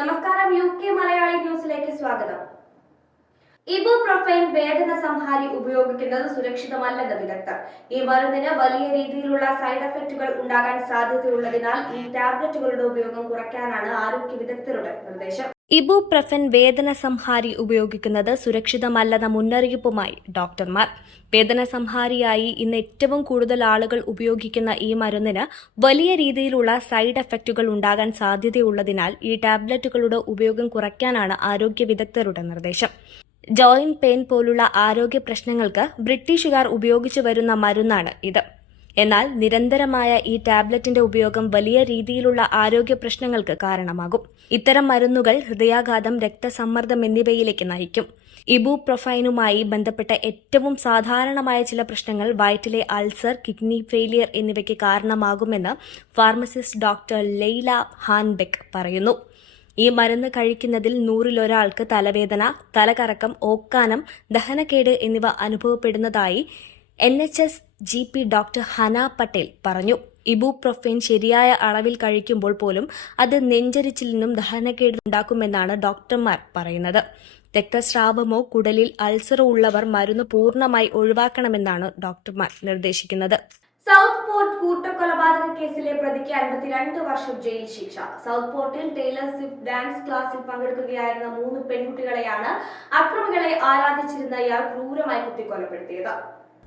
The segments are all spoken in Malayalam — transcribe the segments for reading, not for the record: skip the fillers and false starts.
നമസ്കാരം, UK മലയാളി ന്യൂസിലേക്ക് സ്വാഗതം. ഇബുപ്രൊഫെൻ വേദന സംഹാരി ഉപയോഗിക്കുന്നത് സുരക്ഷിതമല്ലെന്ന് വിദഗ്ധർ. ഈ മരുന്നിന് വലിയ രീതിയിലുള്ള സൈഡ് എഫക്റ്റുകൾ ഉണ്ടാകാൻ സാധ്യതയുള്ളതിനാൽ ഈ ടാബ്ലറ്റുകളുടെ ഉപയോഗം കുറയ്ക്കാനാണ് ആരോഗ്യ വിദഗ്ധരുടെ നിർദ്ദേശം. ഇബുപ്രൊഫെൻ വേദന സംഹാരി ഉപയോഗിക്കുന്നത് സുരക്ഷിതമല്ലെന്ന മുന്നറിയിപ്പുമായി ഡോക്ടർമാർ. വേദന സംഹാരിയായി ഇന്ന് ഏറ്റവും കൂടുതൽ ആളുകൾ ഉപയോഗിക്കുന്ന ഈ മരുന്നിന് വലിയ രീതിയിലുള്ള സൈഡ് എഫക്റ്റുകൾ ഉണ്ടാകാൻ സാധ്യതയുള്ളതിനാൽ ഈ ടാബ്ലറ്റുകളുടെ ഉപയോഗം കുറയ്ക്കാനാണ് ആരോഗ്യ വിദഗ്ധരുടെ നിർദ്ദേശം. ജോയിന്റ് പെയിൻ പോലുള്ള ആരോഗ്യ പ്രശ്നങ്ങൾക്ക് ബ്രിട്ടീഷുകാർ ഉപയോഗിച്ചു വരുന്ന മരുന്നാണ് ഇത്. എന്നാൽ നിരന്തരമായ ഈ ടാബ്ലറ്റിന്റെ ഉപയോഗം വലിയ രീതിയിലുള്ള ആരോഗ്യ പ്രശ്നങ്ങൾക്ക് കാരണമാകും. ഇത്തരം മരുന്നുകൾ ഹൃദയാഘാതം, രക്തസമ്മർദ്ദം എന്നിവയിലേക്ക് നയിക്കും. ഇബുപ്രൊഫൈനുമായി ബന്ധപ്പെട്ട ഏറ്റവും സാധാരണമായ ചില പ്രശ്നങ്ങൾ വയറ്റിലെ അൾസർ, കിഡ്നി ഫെയിലിയർ എന്നിവയ്ക്ക് കാരണമാകുമെന്ന് ഫാർമസിസ്റ്റ് ഡോക്ടർ ലെയ്ല ഹാൻബെക്ക് പറയുന്നു. ഈ മരുന്ന് കഴിക്കുന്നതിൽ 100-ൽ തലവേദന, തലകറക്കം, ഓക്കാനം, ദഹനക്കേട് എന്നിവ അനുഭവപ്പെടുന്നതായി NHS GP doctor Hana Patel പറഞ്ഞു. ഇബുപ്രൊഫെൻ ശരിയായ അളവിൽ കഴിക്കുമ്പോൾ പോലും അത് നെഞ്ചരിച്ചിലിനും ദഹനക്കേട് ഉണ്ടാക്കുമെന്നാണ് ഡോക്ടർമാർ പറയുന്നത്. രക്തസ്രാവമോ കുടലിൽ അൾസറോ ഉള്ളവർ മരുന്ന് പൂർണ്ണമായി ഒഴിവാക്കണമെന്നാണ് ഡോക്ടർമാർ നിർദ്ദേശിക്കുന്നത്. സൗത്ത് പോർട്ട് കൂട്ടക്കൊലപാതക കേസിലെ പ്രതിക്ക് 52 വർഷം ജയിൽ ശിക്ഷ. സൗത്ത് പോർട്ടിൽ ടൈലർ സ്വിഫ്റ്റ് ഡാൻസ് ക്ലാസ്സിൽ പങ്കെടുക്കുകയായിരുന്ന 3 പെൺകുട്ടികളെയാണ് അക്രമികളെ ആരാധിച്ചിരുന്ന ഇയാൾ ക്രൂരമായി കുത്തിക്കൊലപ്പെടുത്തിയത്.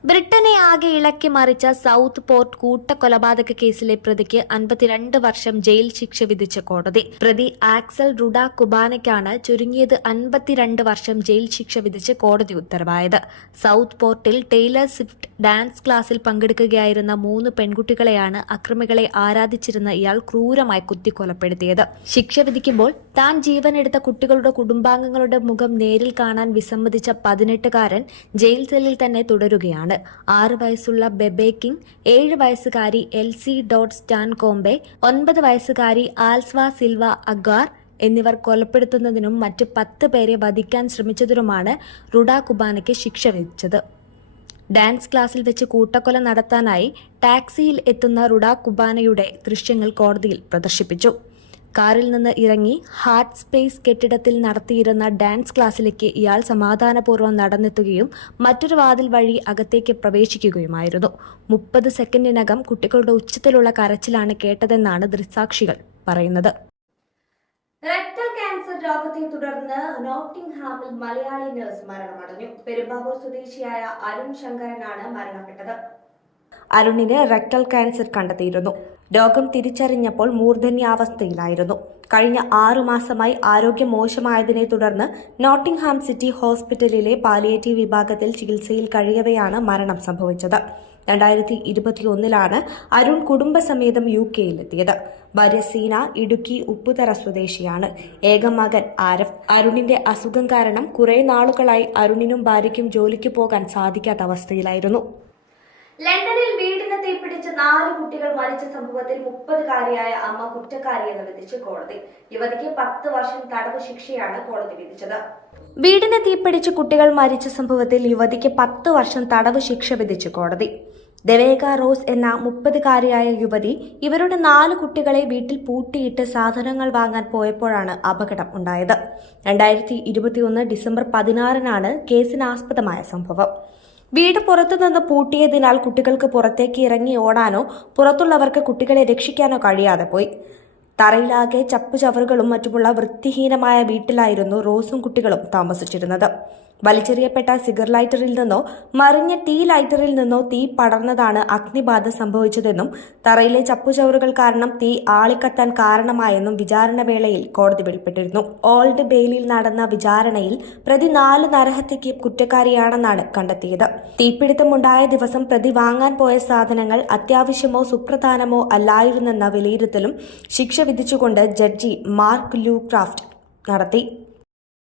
ബ്രിട്ടനെ ആകെ ഇളക്കി മറിച്ച സൗത്ത് പോർട്ട് കൂട്ടക്കൊലപാതക കേസിലെ പ്രതിക്ക് 52 വർഷം ജയിൽ ശിക്ഷ വിധിച്ച കോടതി. പ്രതി ആക്സൽ റുഡ കുബാനയ്ക്കാണ് ചുരുങ്ങിയത് 52 വർഷം ജയിൽ ശിക്ഷ വിധിച്ച് കോടതി ഉത്തരവായത്. സൗത്ത് പോർട്ടിൽ ടൈലർ സ്വിഫ്റ്റ് ഡാൻസ് ക്ലാസ്സിൽ പങ്കെടുക്കുകയായിരുന്ന 3 പെൺകുട്ടികളെയാണ് അക്രമികളെ ആരാധിച്ചിരുന്ന ഇയാൾ ക്രൂരമായി കുത്തിക്കൊലപ്പെടുത്തിയത്. ശിക്ഷ വിധിക്കുമ്പോൾ താൻ ജീവനെടുത്ത കുട്ടികളുടെ കുടുംബാംഗങ്ങളുടെ മുഖം നേരിൽ കാണാൻ വിസമ്മതിച്ച 18-കാരൻ ജയിൽ സെല്ലിൽ തന്നെ തുടരുകയാണ്. 6 വയസ്സുള്ള ബെബെ കിങ്, 7 വയസ്സുകാരി എൽസി ഡോട്ട് സ്റ്റാൻ കോംബെ, 9 വയസ്സുകാരി ആൽസ്വ സിൽവ അഗാർ എന്നിവർ കൊലപ്പെടുത്തുന്നതിനും മറ്റ് 10 പേരെ വധിക്കാൻ ശ്രമിച്ചതിനുമാണ് റുഡ കുബാനയ്ക്ക് ശിക്ഷ വിധിച്ചത്. ഡാൻസ് ക്ലാസ്സിൽ വെച്ച് കൂട്ടക്കൊല നടത്താനായി ടാക്സിയിൽ എത്തുന്ന റുഡ കുബാനയുടെ ദൃശ്യങ്ങൾ കോടതിയിൽ പ്രദർശിപ്പിച്ചു. കാറിൽ നിന്ന് ഇറങ്ങി ഹാർട്ട് സ്പേസ് കെട്ടിടത്തിൽ നടത്തിയിരുന്ന ഡാൻസ് ക്ലാസ്സിലേക്ക് ഇയാൾ സമാധാനപൂർവ്വം നടന്നെത്തുകയും മറ്റൊരു വാതിൽ വഴി അകത്തേക്ക് പ്രവേശിക്കുകയുമായിരുന്നു. 30 സെക്കൻഡിനകം കുട്ടികളുടെ ഉച്ചത്തിലുള്ള കരച്ചിലാണ് കേട്ടതെന്നാണ് ദൃക്സാക്ഷികൾ പറയുന്നത്. റെക്ടൽ ക്യാൻസർ രോഗത്തെ തുടർന്ന് നോട്ടിംഗ്ഹാമിൽ മലയാളി നഴ്സ് മരണമടഞ്ഞു. പെരുമ്പാവൂർ സ്വദേശിയായ അരുൺ ശങ്കരനാണ് മരണപ്പെട്ടത്. അരുണിന് റെക്ടൽ ക്യാൻസർ കണ്ടെത്തിയിരുന്നു. രോഗം തിരിച്ചറിഞ്ഞപ്പോൾ മൂർധന്യാവസ്ഥയിലായിരുന്നു. കഴിഞ്ഞ 6 മാസമായി ആരോഗ്യം മോശമായതിനെ തുടർന്ന് നോട്ടിംഗ്ഹാം സിറ്റി ഹോസ്പിറ്റലിലെ പാലിയേറ്റീവ് വിഭാഗത്തിൽ ചികിത്സയിൽ കഴിയവെയാണ് മരണം സംഭവിച്ചത്. 2021 അരുൺ കുടുംബസമേതം UK-യിലെത്തിയത്. ഭാര്യ സീന ഇടുക്കി ഉപ്പുതറ സ്വദേശിയാണ്. ഏക മകൻ ആരഫ്. അരുണിന്റെ അസുഖം കാരണം കുറെ നാളുകളായി അരുണിനും ഭാര്യയ്ക്കും ജോലിക്ക് പോകാൻ സാധിക്കാത്ത അവസ്ഥയിലായിരുന്നു. ലണ്ടനിൽ വീടിന് തീപിടിച്ച് 4 കുട്ടികൾ മരിച്ച സംഭവത്തിൽ 30-കാരിയായ അമ്മ കുറ്റക്കാരിയെന്ന് വിധിച്ച് കോടതി. യുവതിക്ക് 10 വർഷം തടവ് ശിക്ഷയാണ് കോടതി വിധിച്ചത്. വീടിന് തീപിടിച്ച് കുട്ടികൾ മരിച്ച സംഭവത്തിൽ യുവതിക്ക് 10 വർഷം തടവ് ശിക്ഷ വിധിച്ച് കോടതി. ദവേക റോസ് എന്ന 30-കാരിയായ യുവതി ഇവരുടെ 4 കുട്ടികളെ വീട്ടിൽ പൂട്ടിയിട്ട് സാധനങ്ങൾ വാങ്ങാൻ പോയപ്പോഴാണ് അപകടം ഉണ്ടായത്. 2021 ഡിസംബർ 16-നാണ് കേസിനാസ്പദമായ സംഭവം. വീട് പുറത്തുനിന്ന് പൂട്ടിയതിനാൽ കുട്ടികൾക്ക് പുറത്തേക്ക് ഇറങ്ങി ഓടാനോ പുറത്തുള്ളവർക്ക് കുട്ടികളെ രക്ഷിക്കാനോ കഴിയാതെ പോയി. തറയിലാകെ ചപ്പുചവറുകളും മറ്റുമുള്ള വൃത്തിഹീനമായ വീട്ടിലായിരുന്നു റോസും കുട്ടികളും താമസിച്ചിരുന്നത്. വലിച്ചെറിയപ്പെട്ട സിഗർ ലൈറ്ററിൽ നിന്നോ മറിഞ്ഞ ടീ ലൈറ്ററിൽ നിന്നോ തീ പടർന്നതാണ് അഗ്നിബാധ സംഭവിച്ചതെന്നും തറയിലെ ചപ്പുചവറുകൾ കാരണം തീ ആളിക്കത്താൻ കാരണമായെന്നും വിചാരണ വേളയിൽ കോടതി വെളിപ്പെട്ടിരുന്നു. ഓൾഡ് ബെയിലിൽ നടന്ന വിചാരണയിൽ പ്രതി 4 നരഹത്യയ്ക്ക് കുറ്റക്കാരിയാണെന്നാണ് കണ്ടെത്തിയത്. തീപിടുത്തമുണ്ടായ ദിവസം പ്രതി വാങ്ങാൻ പോയ സാധനങ്ങൾ അത്യാവശ്യമോ സുപ്രധാനമോ അല്ലായിരുന്നെന്ന വിലയിരുത്തലും ശിക്ഷ വിധിച്ചുകൊണ്ട് ജഡ്ജി മാർക്ക് ലൂ ക്രാഫ്റ്റ് നടത്തി.